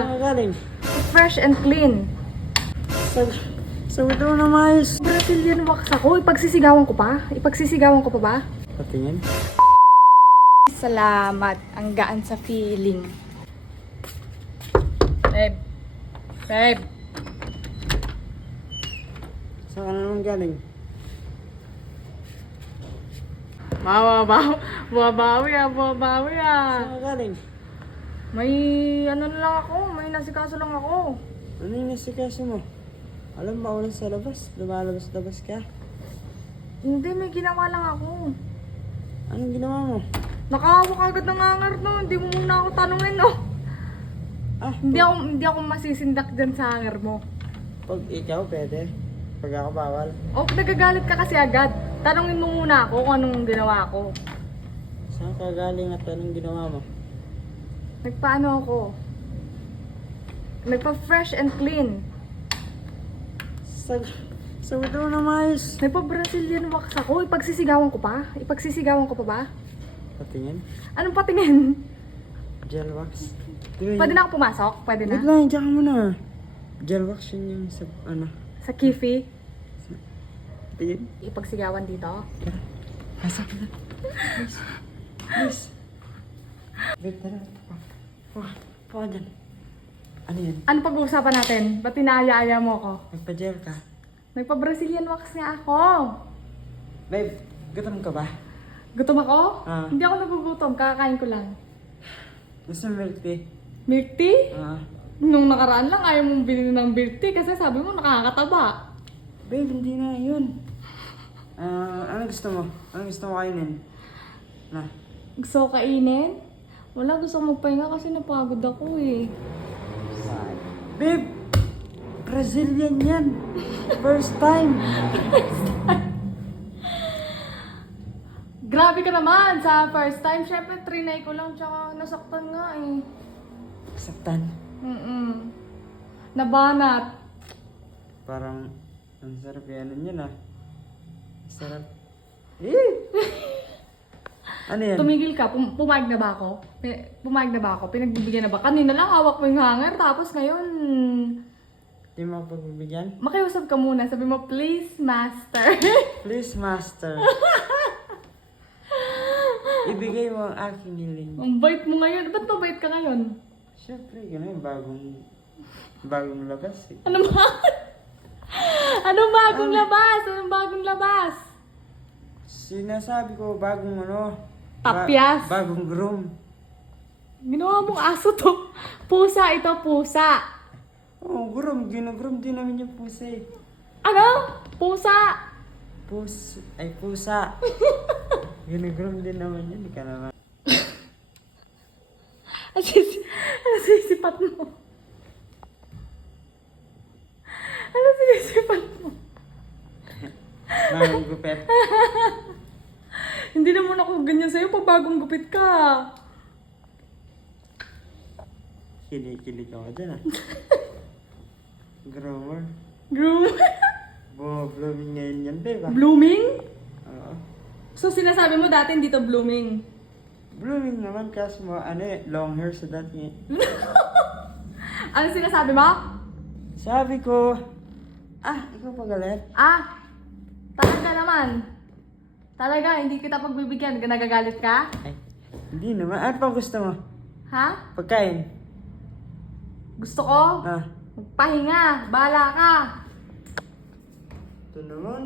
Saan ka galing? Fresh and clean. Sa ito na mais. Brazilian wax ako. Ipagsisigawan ko pa? Ipagsisigawan ko pa ba? Patingin. Salamat. Ang gaan sa feeling. Babe. Babe. Saan ka naman galing? Bumabawi ah. Saan ka galing? May ano na lang ako. May nasikaso lang ako. Ano yung nasikaso mo? Alam ba ulan sa labas? Lumalabas-labas ka? Hindi, may ginawa lang ako. Anong ginawa mo? Nakahawak agad ng hangar no. Hindi mo muna ako tanungin no. Hindi ako masisindak dyan sa hangar mo. Pag ikaw, pwede. Pag ako, bawal. O, nagagalit ka kasi agad. Tanungin mo muna ako kung anong ginawa ko. Saan ka galing at anong ginawa mo? Nagpaano ako? Nagpa-fresh and clean. Sa ito na mais. Nagpa-Brazilian wax ako. Ipagsisigawan ko pa? Ipagsisigawan ko pa ba? Patingin. Anong patingin? Gel wax. Pwede na ako pumasok? Pwede Wait na? lang, diyan ka muna. Gel wax yun yung sa ano. Sa Kifi? Patingin. Ipagsigawan dito? Pasok na. Please. Wait, tara. Pa dyan. Ano yan? Ano pag-uusapan natin? Ba't inaaya-aya mo ako? Magpa-gel ka. Nagpa-Brazilian wax nga ako. Babe, gutom ka ba? Gutom ako? Ah. Hindi ako nagugutom. Kakakain ko lang. Gusto mo milk tea? Milk tea? Ah. Nung nakaraan lang, ayaw mong bilhin ng milk tea kasi sabi mo nakakataba. Babe, hindi na yun. Ano gusto mo? Ano gusto mo kainin? Na. Gusto ko kainin? Wala, gusto ko magpahinga kasi napagod ako eh. Babe! Brazilian yan! First time! Grabe ka naman sa first time. Siyempre, trinay ko lang tsaka nasaktan nga eh. Saktan. Nabanat. Parang, ang sarap yan yun ah. Sarap. Eh! Ano yan? Tumigil ka. Pumayag na ba ako? Pumayag na ba ako? Pinagbibigyan na ba? Kanina lang hawak mo yung hanger tapos ngayon... Di mo ako pagbibigyan? Makiusap ka muna. Sabi mo, please, master. Please, master. Ibigay mo ang aking hiling. Ang bait mo ngayon. Ba't mabait ka ngayon? Siyempre, gano'n, bagong labas eh. Ano ba? Anong bagong labas? Anong bagong labas? Sinasabi ko, bagong ano? Tapyas. Bagong groom. Ginawa mong aso to. Pusa ito, pusa. Oo, groom. Ginogroom din namin yung pusa eh. Ano? Pusa. Pusa. Ginogroom din naman yun. Hindi ka naman. Ano sisipat mo? Ano sinisipat mo? Bagong gupet. Hindi naman ako ganyan sa'yo pag bagong gupit ka. Kilig ako dyan ah. Groomer. Groom. Blooming ngayon yan, babe ah. Blooming? Oo. So sinasabi mo dati hindi to blooming. Blooming naman kasi mo, ano eh, long hair sa dati. Ano sinasabi mo? Sabi ko, ikaw pagalit. Talaga naman. Talaga, hindi kita pagbibigyan. Nagagalit ka? Ay, hindi naman. Ano pa gusto mo? Ha? Pagkain? Gusto ko? Magpahinga. Bahala ka. Ito naman.